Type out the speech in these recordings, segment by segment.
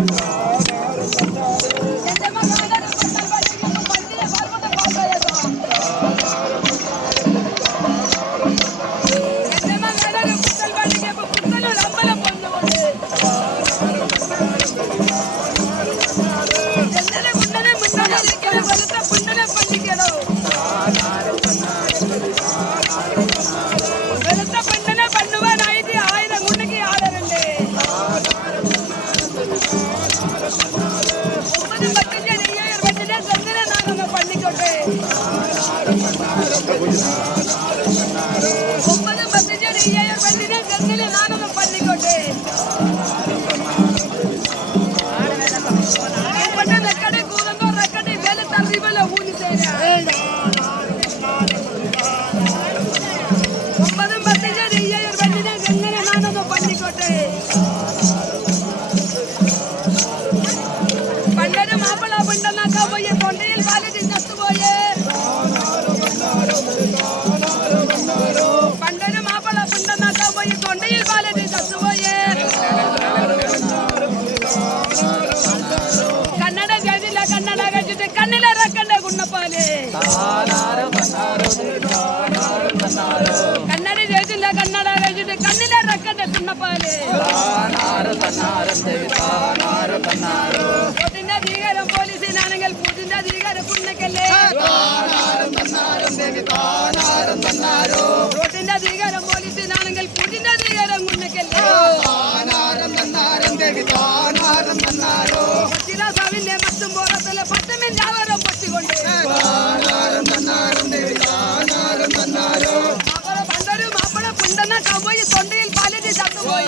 Let's go. ഒമ്പതും പത്തിന്റെ നെയ്യായിരം പത്തിന്റെ ചന്ദ്രനാണെന്ന് പള്ളിക്കോട്ടെ പണ്ടൊരു മാപ്പിള പുണ്ടെന്നാക്കാൻ പോയി തൊണ്ടയിൽ പാലിട്ട് ചത്തുപോയേ പണ്ടൊരു മാപ്പിള പുണ്ടെന്നാക്കാൻ പോയി തൊണ്ടയിൽ പാലിട്ട് ചത്തുപോയേ കന്നഡ ചെയ്തില്ല കന്നഡ കഴിച്ചിട്ട് കണ്ണിലിറക്കണ്ടേ കുണ്ണപ്പാല് കുണ്ണപ്പാല് പൂത്തിന്റെ അധികാരം പോലീസിനാണെങ്കിൽ പൂത്തിന്റെ അധികാരം പുണ്ണക്കല്ലേ റോഡിന്റെ അധികാരം പോലീസിനാണെങ്കിൽ പൂത്തിന്റെ അധികാരം കുണ്ണക്കല്ലേ പത്തിലാസാവിന്റെ മത്തും പോറത്തിലെ പത്തമിൻ ജാവരം പൊട്ടിക്കൊണ്ട് മാപ്പിള പണ്ടൊരു മാപ്പിള പുണ്ടെന്ന കവയി തൊണ്ടയിൽ പാലിട്ട് ചത്തുപോയി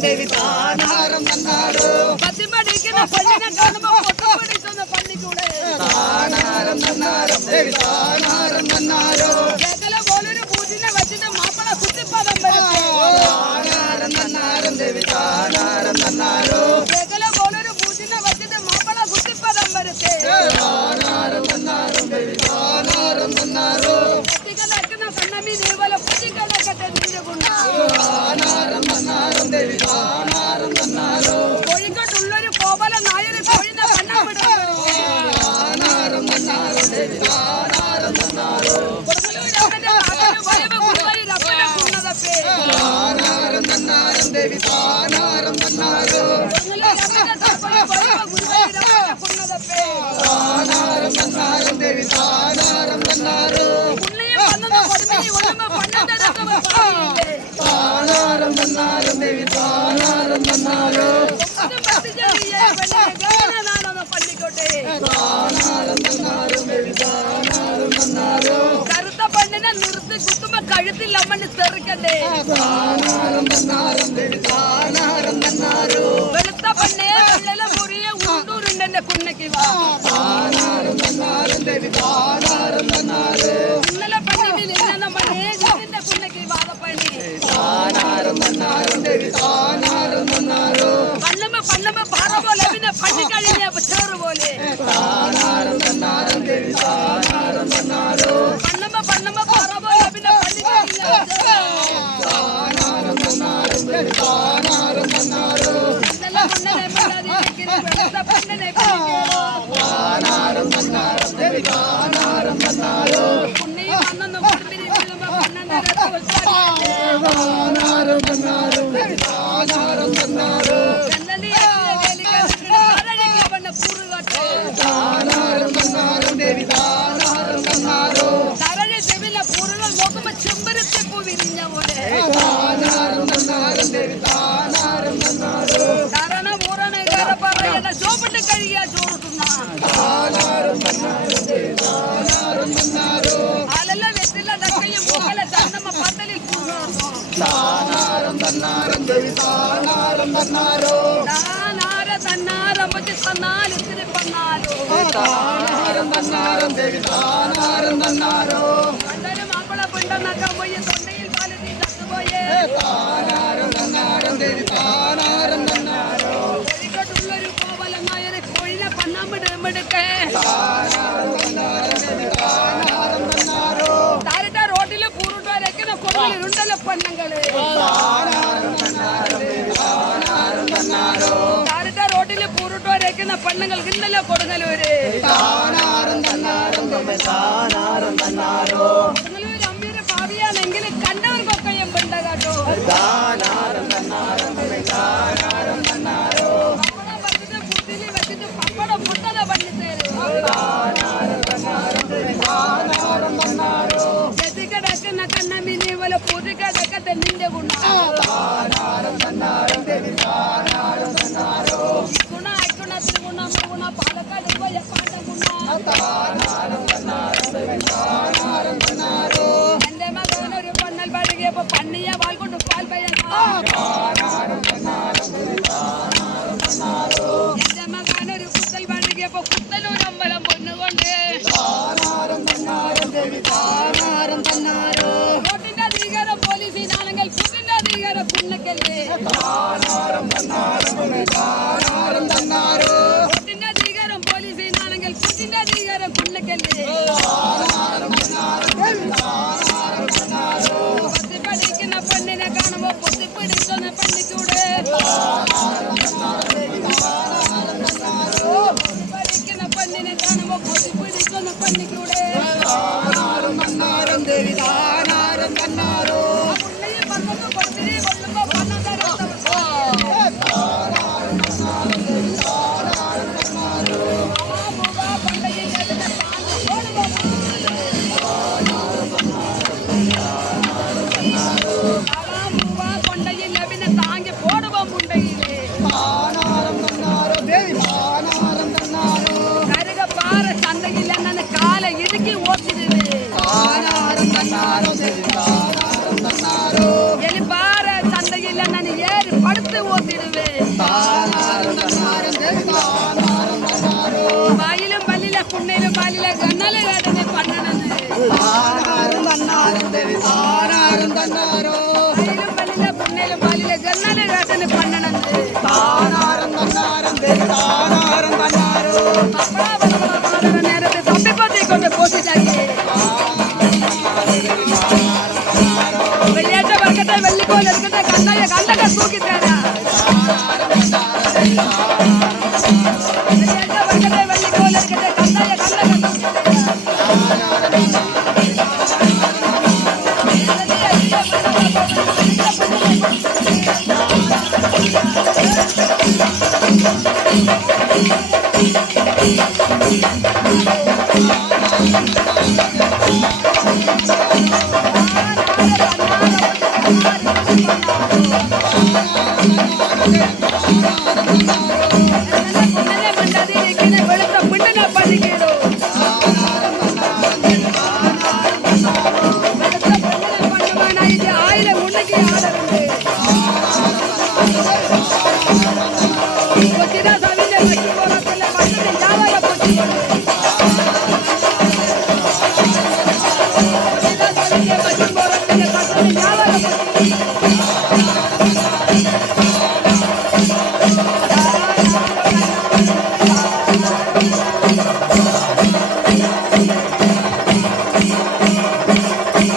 తండ్రి తానారం అన్నాడు. పతిమడికిన పండిన కనుమ పొట్టపడితున్న పండి కూడా తానారం అన్నారం దేవి తానారం అన్నారు జగల బోలుని పూజిన వచ్చిన మాపల సుత్తి పదం తానారం అన్నారం దేవి తానారం అన్నారు జగల బోలుని పూజిన వచ్చిన మాపల సుత్తి పదం పడితే. తానారం అన్నారం దేవి తానారం అన్నారు పత్తిక లక్కన సన్నమి దేవల పత్తిక లక్కట నిండుకున్నా പള്ളിക്കോട്ടെ കറുത്ത പെണ്ണിനെ നിർത്തി കുത്തുമ്പോ കഴുത്തിൽ അമ്മന് തെറിക്കണ്ടേ വെളുത്ത പെണ്ണെ വെള്ളല മുറിയെ ഉണ്ടൂരുണ്ടെന്റെ കുണ്ണയ്ക്ക് വാ ഇന്നലെ కడియా జోరుతున్నారు అలల వెతిల దక్కయ్య మూకల దన్నమ్మ పద్దలి కూరుతున్నారు నానార దన్నార మొచ్చి సన్నాలు తిరి పన్నాలు. అందరి మాపల పండ నక్క పోయి తొండയിൽ పాలి తగ్గబోయే తానారం దన్నారం దేవి తానారం దన్నారం படுக்க தாரிட்டா ரோட்டில பூருட்டா ரெக்கின கொடுமை இருண்டல பண்ணங்களே தாரிட்டா ரோட்டில பூருட்டா ரெக்கின பண்ணங்கள் கிண்டல கொடுங்கலூரு தானாரம் தன்னாரம் தன்னாரோ. ಶ್ರೀಕಾಂತ ನಿಂದೆ ಗುಣ പല്ലിലെ കുണ്ണയിലും പാലിലെ ഗണ്ണല കേട്ടനെ പണ്ണണെന്ന് പപ്പടാ നേരത്തെ തപ്പിപ്പത്തിക്കൊണ്ട് പോസിറ്റാക്കി വെള്ളിയാഴ്ച വർക്കട്ടെ വെള്ളിക്കോൽ എടുക്കട്ടെ കണ്ണയ കണ്ണൊക്കെ തൂക്കി തരാം വെള്ളിയാഴ്ച Yeah.